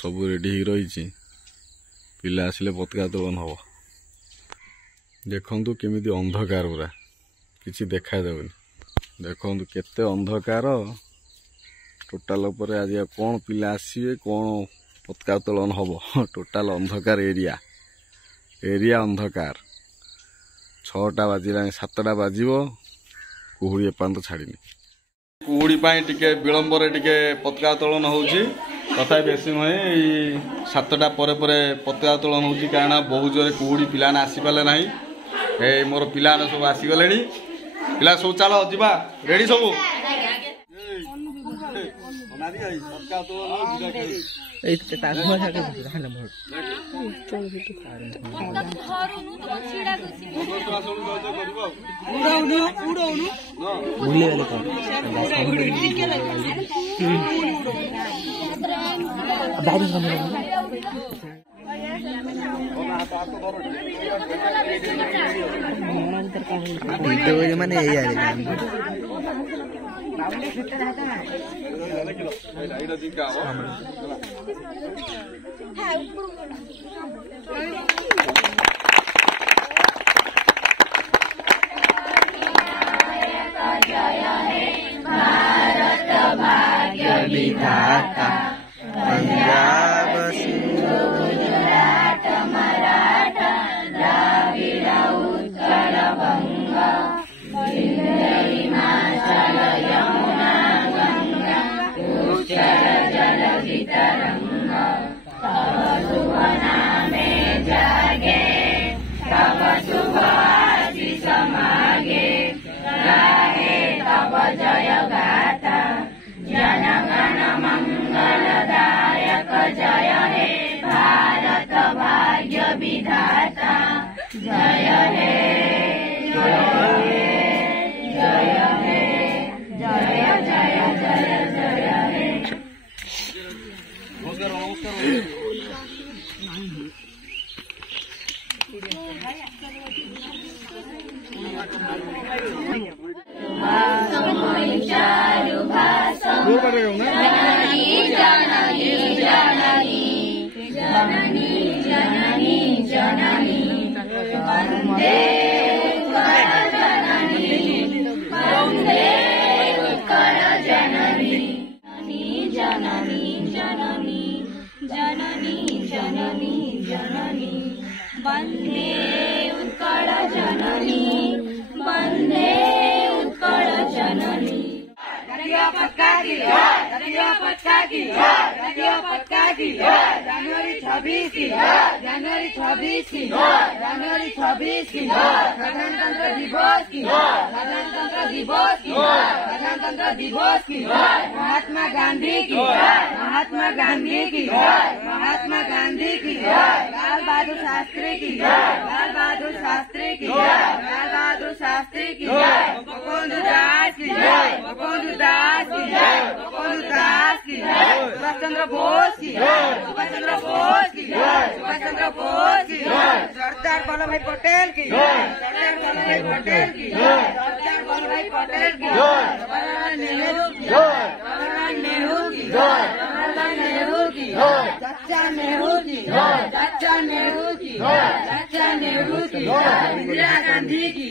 सब रेडी हो रही पिला आसिले पताका उत्तोलन हम देखु केमी अंधकार पूरा किसी देखा देवनी देखु केते अंधकार टोटाल आज कौन पिला आसवे कौन पताका उत्तोलन हम टोटाल अंधकार एरिया एरिया अंधकार 6टा बाजिला 7टा बाजिब कुहुड़ी एपर्यंत छाड़नी कुहुड़ी टिके विलंबर टिके पताका उत्तोलन होउछि तथा बेसी नुहे 7टा पर पताका उत्तोलन होउछि कारण बहुत जोरे कुहुड़ी पिला आसी पाले नाही ए मोर पिला सब आसीगले पिला सब चलो जीवा रेडी सब माने भारत भाग्य विधाता पंजाब सिंधु गुजरात मराठा द्राविड़ उत्कल बंगा हिमाचल यमुना गंगा उच्चर जलधि तरंगा तव शुभ नामे जागे तव शुभ आशीष मागे गाहे तव जय गाथा जन गण मंगलदायक जय हे भारत भाग्य विधाता जय हे जय हे जय हे जय जय जय जय हे जननी जननी जननी वंदे वंदे उत्कल जननी जननी जननी जननी जननी जननी वंदे उत्कल जननी वंदे उत्कल जननी पक्का की जनवरी 26 की जनवरी 26 की जनवरी 26 की गणतंत्र दिवस की गणतंत्र दिवस की गणतंत्र दिवस की महात्मा गांधी की महात्मा गांधी की महात्मा गांधी की लाल बहादुर शास्त्री की लाल बहादुर शास्त्री की लाल बहादुर शास्त्री की गोपबंधु दास की गोपबंधु दास की गोपबंधु दास की सुभाष चंद्र बोस की सुभाष चंद्र बोस की सुभाष चंद्र बोस की सरदार वल्लभ भाई पटेल की सरदार वल्लभ भाई पटेल की सरदार वल्लभ भाई पटेल की जवाहरलाल नेहरू की जवाहरलाल नेहरू की जवाहरलाल नेहरू की चाचा नेहरू की चाचा नेहरू की चाचा नेहरू की इंदिरा गांधी की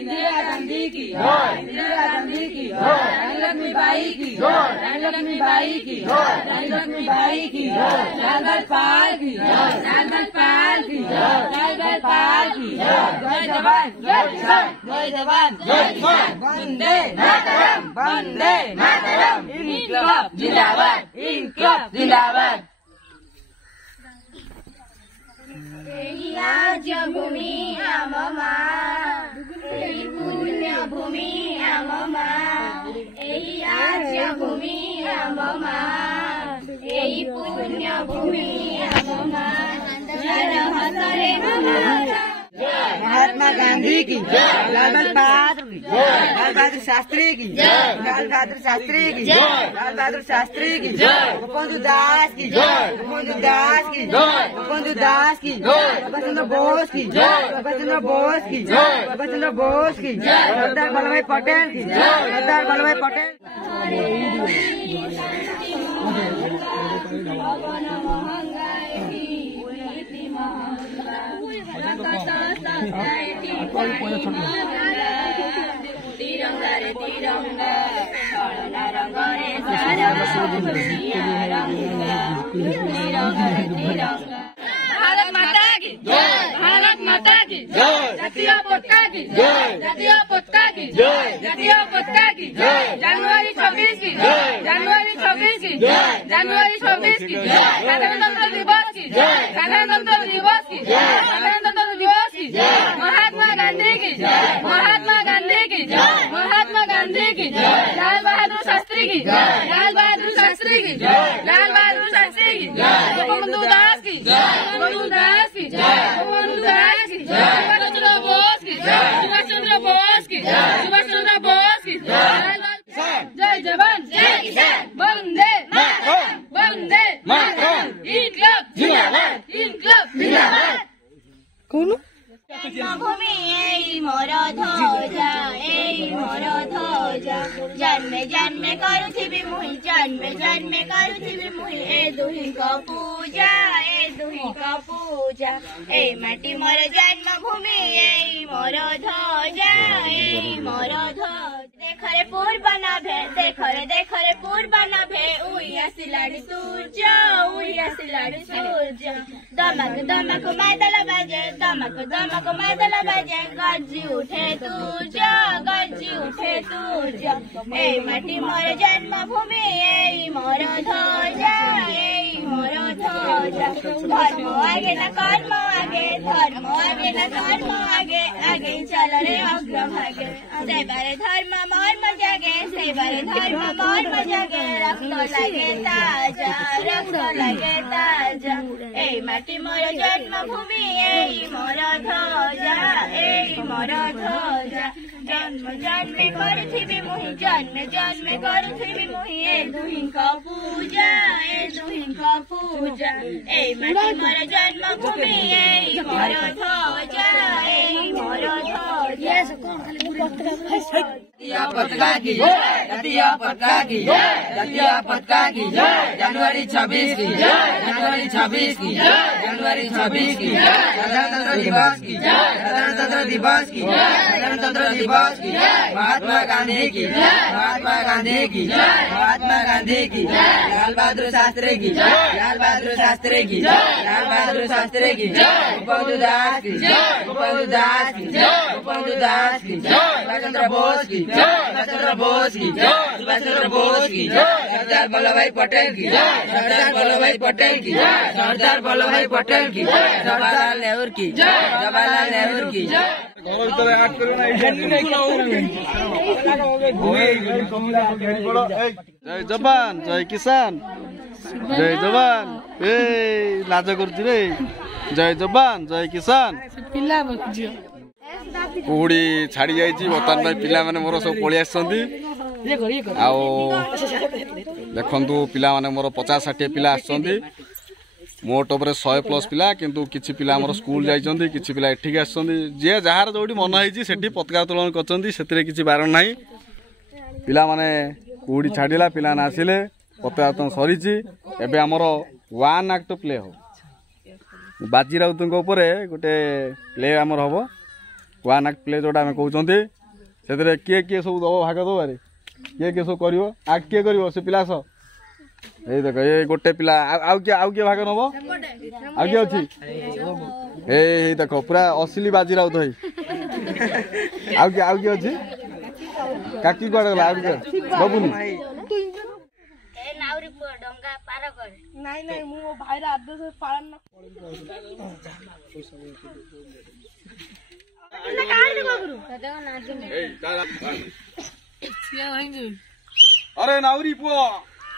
इंदिरा गांधी की इंदिरा गांधी की रानी लक्ष्मीबाई की रानी लक्ष्मीबाई की रानी लक्ष्मीबाई की लाल पाल की लाल पाल की लाल पाल की जय जवान जय किसान जय जवान जय किसान वंदे मातरम वंदे मातरम इनकलाब जिंदाबाद इनकलाब जिंदाबाद राज्य भूमि आममा पुण्य भूमि आममा राज्य भूमि आममा पुण्य भूमि आममा महात्मा गांधी की लाल बहादुर की लाल बहादुर शास्त्री की लाल बहादुर शास्त्री की लाल बहादुर शास्त्री की गोपबंधु दास की गोपबंधु दास की गोपबंधु दास की सुभाष चंद्र बोस की सुभाष चंद्र बोस की सुभाष चंद्र बोस की सरदार वल्लभ भाई पटेल की सरदार वल्लभ भाई पटेल भारत माता की जय, भारत माता की जय, जातीय पताका की जय, जातीय पताका की जय, जातीय पताका की जय, जनवरी 26 की जय, जनवरी 26 की जय, जनवरी 26 की जय, साधारणतंत्र दिवस की जय, साधारणतंत्र दिवस की जय, साधारणतंत्र दिवस की जय, महात्मा गांधी की जय, महात्मा गांधी की जय, महात्मा गांधी की जय, लाल बहादुर शास्त्री की जय, लाल बहादुर शास्त्री की जय, लाल बहादुर शास्त्री की जय, गोपबंधु दास की जय, गोपबंधु दास की जय, गोपबंधु दास की जय, सुभाष चंद्र बोस की जय, सुभाष चंद्र बोस की जय, सुभाष चंद्र बोस की जय, जय जवान जय किसान, वंदे मातरम, वंदे मातरम, इनकलाब जिंदाबाद, इनकलाब जिंदाबाद। জন্মভূমি এই মোর ধ্বজা, এই মোর ধ্বজা, জন্মে জন্মে করুথিবি মুহি, জন্মে জন্মে করুথিবি মুহি, এ দুহিঙ্ক পূজা, এ দুহিঙ্ক পূজা, এই মাটি মোর জন্মভূমি এই মোর ধ্বজা, এই মোর ধ্বজা। দেখরে পূর্ব নাভে, দেখরে পূর্ব নাভে, উই আসিলাড়ি সূর্য, উই আসিলাড়ি সূর্য, দমক দমক মাদল বাজে, দমক দমক মাদল বাজে, গর্জি উঠে সূর্য, গর্জি উঠে সূর্য, এই মাটি মোর জন্মভূমি এই মোর ধ্বজা, এই মোর ধ্বজা। ধর্ম আগে না কর্ম আগে, ধর্ম আগে না কর্ম আগে, আগে চল রে অগ্রভাগে, সেবারে ধর্ম মর্ম জাগে, সেবারে ধর্ম মর্ম জাগে, রক্ত লাগে তাজা, রক্ত লাগে তাজা, এই মাটি মোর জন্মভূমি এই মোর ধ্বজা, এই মোর ধ্বজা। জন্ম জন্মে করুথিবি মুহি, জন্মে জন্মে করুথিবি মুহি, এ দুহিঙ্ক পূজা, এ দুহিঙ্ক পূজা, এই মাটি মোর জন্মভূমি এই মোর ধ্বজা, এই মোর ধ্বজা। জাতীয় পতাকা কি জয়, জাতীয় পতাকা কি জয়, জাতীয় পতাকা কি জয়, জানুয়ারি 26 की जय, जनवरी 26 की जय, जनवरी 26 की जय, साधारणतंत्र दिवस की जय, साधारणतंत्र दिवस की जय, साधारणतंत्र दिवस की जय, महात्मा गांधी की जय, महात्मा गांधी की जय, महात्मा गांधी की जय, लाल बहादुर शास्त्री की जय, लाल बहादुर शास्त्री की जय, लाल बहादुर शास्त्री की जय, गोपबंधु दास की जय, गोपबंधु दास की जय, गोपबंधु दास की जय, सुभाष चंद्र बोस की जय, सुभाष चंद्र बोस की जय, सुभाष चंद्र बोस की जय, सरदार वल्लभ भाई पटेल की जय, सरदार वल्लभ भाई पटेल की जय, सरदार वल्लभ भाई पटेल की जय, जवाहरलाल नेहरू की जय, जवाहरलाल नेहरू की जय। जय जवान जय किसान, जय जवान ए लाज करुची रे, जय जवान जय किसान। कुहुड़ी छाड़ी जाइए बर्तमान पिला माने मोर सब पलि आसछन्ती आउ देखंतु पिला माने मोर 50-60 पिला आसछन्ती मोट उपरे 100+ पिला किंतु किछि पिला हमर स्कूल जाइछन्ती किछि पिला एठिक आसछन्ती जे जहार जोडी मन होइछि सेठी पताका उत्तोलन करछन्ती सेतिरे किछि बारण नाही पिला माने कुहुड़ी छाड़िला पिला ना आसिले पताका उत्तोलन सरीछि एबे हमर 1 एक्ट प्ले हो बाजी राउतଙ୍କ उपरे गोटे प्ले हमर हबो 1 एक्ट प्ले जोटा आम कहते से किए किए सब दब भाग दबारे किए किए सब कर एक्ट किए कर से पिला सह ये देख ये गोटे पिला आउ किए भाग नब आउ किए अच्छी ए देख पूरा असली बाजी राउत है आउ किए अच्छी काकी कुआड़े गला आउ दबुनि अरे नाउरी पुओ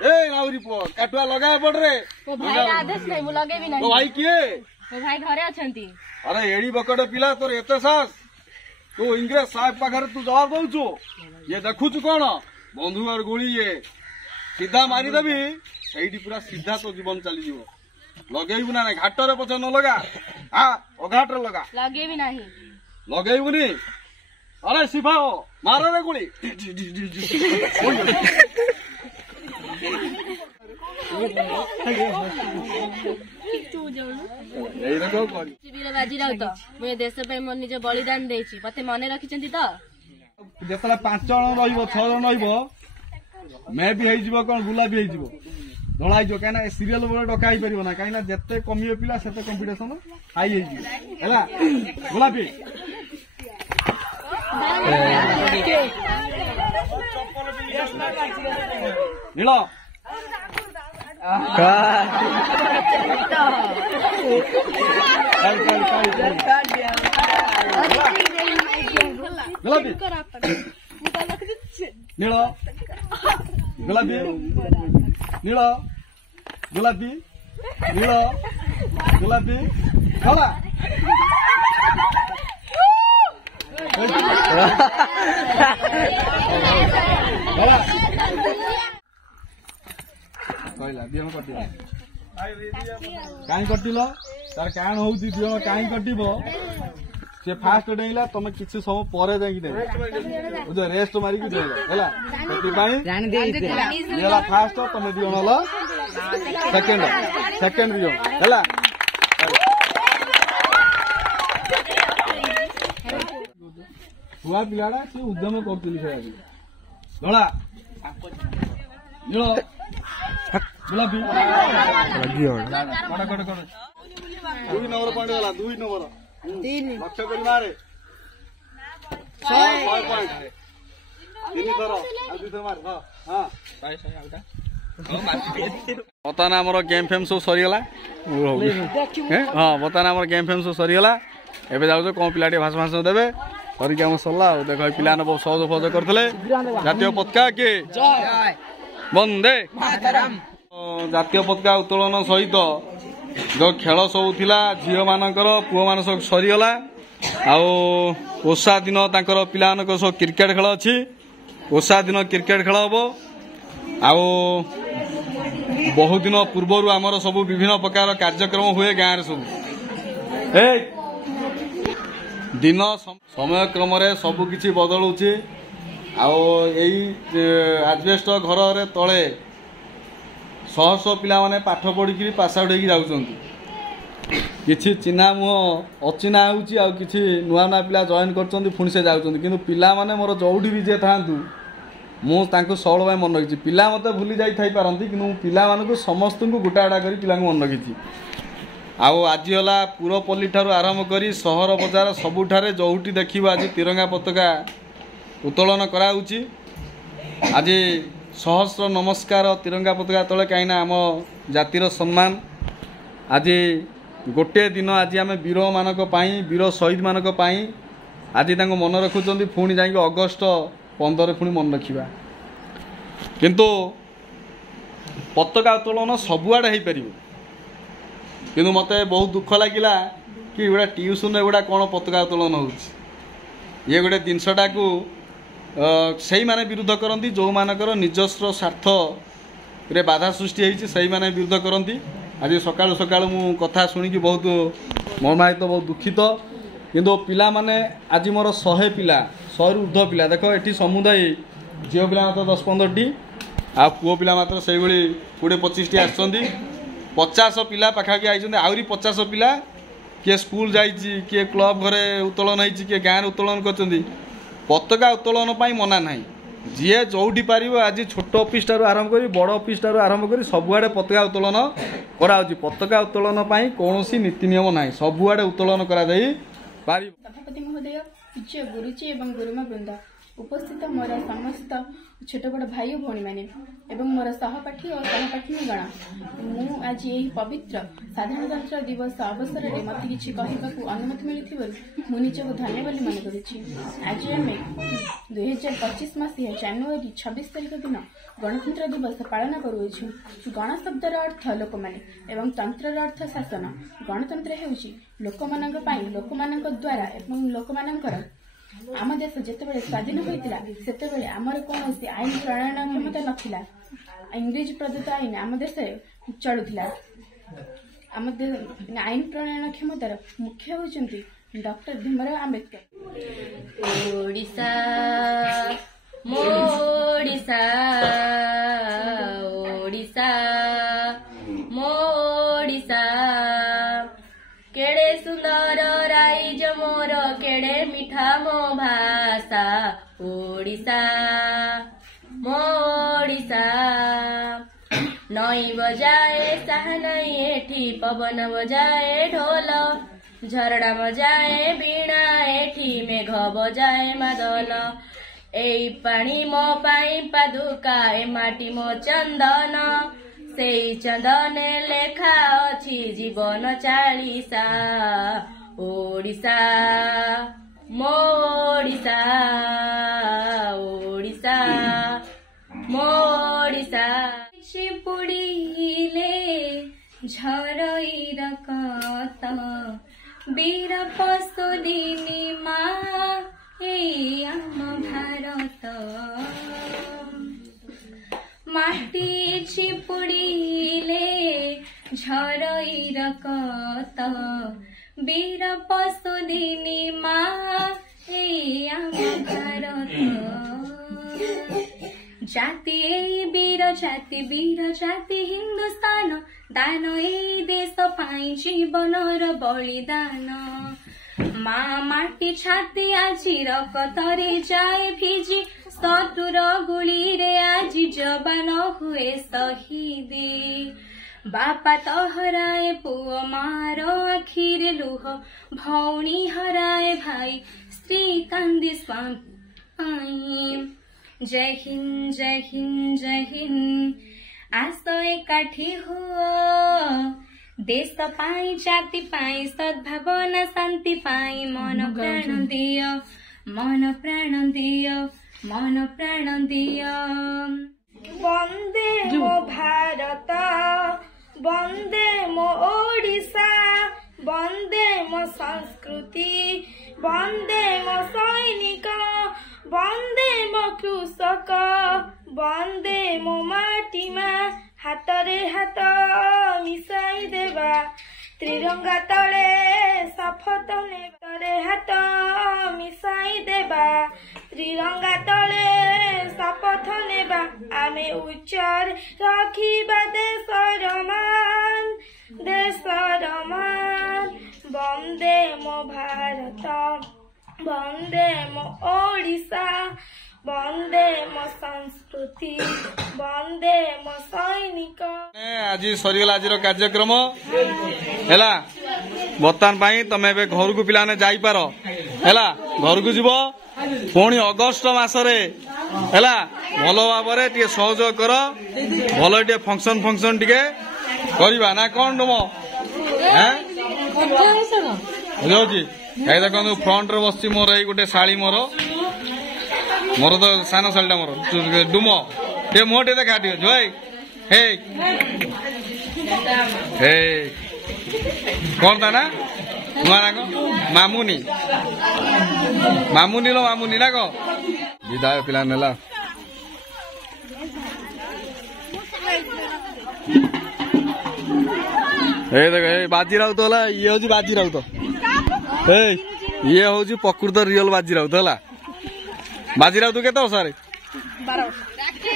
ए नाउरी पुओ काटुआ लगा पड़ रे ओ भाई आदेश नहीं मु लगे भी नहीं तो भाई किए ओ भाई घरे अछंती अरे एड़ी बकड़ पिला तोर एते सास तू इंग्रेज साहब पाखर तू जवाब दउछु ये देखुछु कोन बंधु और गोली ये सीधा मारी देबी एडी पूरा सीधा तो जीवन चली जीवो लगेइबु ना घाटर पछे न लगा हां ओ घाटर लगा लगे भी नहीं लगेइबुनी अरे सिफाओ मारो रे गोली वीर बाजी राउत मुझे देश पे मो निज बलिदान देछि मते मने रखिचंती तो जेतले 5 जण रहिबो 6 जण रहिबो मैं भी हेजिबो कोन गुला भी हेजिबो धळाई जो काना सीरियल बोले डका ही परिबो ना काइना जत्ते कमियो पिला सेते कंपटीशन हाई हेजि हैला गुलाबी नीलो गुलाबी नीलो गुलाबी नीलो गुलाबी नीलो गुलाबी धला कहला दियो कटिला काई कटिलो तार कान होउची दियो काई कटिबो से फास्ट डेइला तमे किछि समय परे जाई दे बुझ रेस्ट मारी कि देला हैला कति पाई जान दे देला फास्ट तमे दियो नला सेकंड दियो हैला हुआ पिलाडा से उद्यम करतली से आगे धला नीलो गुलाबी कड़ 2 नंबर पॉइंट गला 2 नंबर 3 लक्ष्य करी मारे 6 पॉइंट 3 थरो आ 2 थरो मार हां बता ना हमर गेम फेम सब सरी गला हां बता ना हमर गेम फेम सब सरी गला एबे जाउ कोन पिलाटी भाषण देबे सरी हम सल्ला देखो पिला ने बहुत सहज फज करथले जातीय पताका के जय वंदे मातरम जातीय पताका उत्तोलन सहित जो खेल सब थिला झियो मानकर पुओ मान सब सरी गला ओषा दिन तांकर पिला मानकर सब क्रिकेट खेल अछि ओषा दिन क्रिकेट खेल हबो बहुत दिन पूर्व आमर सब विभिन्न प्रकार कार्यक्रम हुए गाँव रे सब दिन समय क्रम सबकि बदलुची आजबेस्ट घर रे तले शह शह पिला माने पाठ पढ़ी पास आउट हो किछि चिन्हा मुह अचिन्हा होउची आ किछि नुआ नुआ पिला जॉइन करछन्ती पुणी से जाउछन्ती किंतु पिला माने मोर जोउठी भी जे थांतु मु तांको सबल भाई मन रखिछि पिला मते भूली जाई थाई पारंती किंतु पिला मानकु समस्त को गुटा गुटा करी पिला मन रखिछि आज होला पुरपल्ली ठारू आरंभ करी सहर बजार सबुठारे जोउठी देखिबा आज तिरंगा पताका उत्तोलन कराउछि आज सहस्र नमस्कार तिरंगा पताका तले कहीं आम जातिर सम्मान आज गोटे दिन आज आम वीर मानक वीर शहीद मानक आज मन रखुंट पुणी जा अगस्ट 15 पुणी मन रखा किंतु पताका उत्तोलन सबुआड़े हो पार किंतु मत बहुत दुख लगिला कि गोटे ट्यूशन एगुड़ा कौन पताका उत्तोलन हो गोटे जिनसटा को से माने विरोध करती जो मानकर निजस्व स्वार्थ रे बाधा सृष्टि होती माने विरोध करती आज सकाळु सकाळु मु कथा शुणिकी बहुत मर्माहित बहुत दुखित किंतु पिला माने आज मोर 100 पिला 100 रु ऊर्ध्व पिला देख एटी समुदाय झील पिला मात्र 10-15 टी आ पुओ पिला मात्र से 20-25 टी आसछन्ती 50 पिला पाखापाखि आइछन्ती आउरी 50 पिला किए स्कूल जाइछि किए क्लब घरे उत्तोलन होइछि किए गाँव उत्तोलन करछन्ती पताका उत्तोलन पाई मना नाही जी जोठी पार आज छोट ऑफिस टारू आरंभ करी बड़ ऑफिस टारू आरंभ करी सबुआडे पताका उत्तोलन कराउछि पताका उत्तोलन पाई कोनोसी नीति नियम नाही सबुआडे उत्तोलन करा जाई पारि सभापति महोदय पूज्य गुरुजी एवं गुरुमा वृंद उपस्थित मोर समस्त छोट बड़ भाई और भौणी मैंने एवं मोर सहपाठी और सहपाठी गण मु आज यही पवित्र साधारणतंत्र दिवस अवसर में मत किसी कहवाक अनुमति मिली मु निजक धन्य बोली मन करुछि आज आम 2025 मसीहा जनवरी 26 तारिख दिन गणतंत्र दिवस पालन करुछु गण शब्दर अर्थ लोक माने एवं तंत्र अर्थ शासन गणतंत्र हेउछि लोकमानक पई लोकमानक द्वारा एवं लोकमानकर आम देश जिते स्वाधीन होता से आमर कौन आईन प्रणयन क्षमता नथिला इंग्रेज प्रदत्त आईन आम देश चलुला आम आईन प्रणयन क्षमतार मुख्य होती डॉक्टर भीमराव आंबेडकर ओडिशा मोडिशा ओडिशा मोडिशा सुंदर राइज मोर केड़े मिठा मो भाषा ओडिशा मो ओडिशा नई बजाए साहनाई एठी पवन बजाए ढोल झरड़ा बजाए बीणा एठी मेघ बजाए मादल एई पानी मो पाई पादुका ए माटी मो चंदन सेई चंदने लेखा अछि जीवन चालीसा ओडिशा मो ओडिशा ओडिशा मो ओडिशा चिपुड़ीले झरईर कत वीर पशुदिनी मा ए आम भारत माटी चिपुड़ीले झरईर कत वीर पशुदिनी मा ए आम भारत जाति वीर जाति हिंदुस्तान दान ए देश पाई जीवनर बलिदान माँ माटी छाती आजी रक्तरे जाए भिजी शत्रुर गुली रे आजी जवान हुए शहीदी बापा तो हराए पुओ मार आखिरे लुह भौणी हराए भाई स्त्री कांदी स्वामी जय हिंद जय हिंद जय हिंद आस एकाठी हुआ देश पाई जाति पाई सद्भावना शांति पाई मन प्राण दियो मन प्राण दियो मन प्राण दियो वंदे मो भारत वंदे मो ओडिशा वंदे मो संस्कृति वंदे मो सैनिक वंदे मो कृषक वंदे मो माटी मा हातरे हाथ मिसाई देवा त्रिरंगा तले शपथ नेतरे हाथ मिसाई देवा त्रिरंगा तले शपथ नेबा आमे उच्चार रखिबा देशर मान वंदे मो भारत वंदे मो ओडिशा वंदे मो संस्कृति वंदे मो सैनिक आज सरीगला आज कार्यक्रम है बर्तमान तमें घर को पिला जाई पार है घर को जीव पुणी अगस्ट मसरे है भल भाव सहयोग कर भल फंक्शन फंक्शन टे करवा ना कौन तुम बुझे देखो फ्रंट रे बस मोर ये गोटे शाड़ी मोर तो सान शाड़ी मोर डुम टे मोटे देखा जोई हे हे कौन था ना नुआ ना मामुनी मामुनी लो मामुनी ना को विदाय पिला नेला देख बाजी राउत है ये हूँ बाजी राउत ये हूँ प्रकृत रियल बाजी राउत है बाजी राउत के वर्ष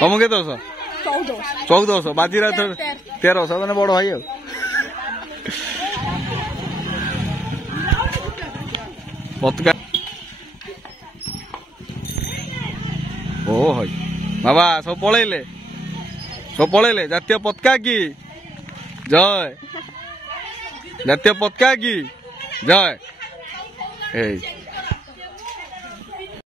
तुम के वर्ष 14 वर्ष बाजी राउत 13 वर्ष मैंने बड़ भाई पताका ओ भाई बाबा सब पलैले जातीय पताका की जय जातीय पताका की जय।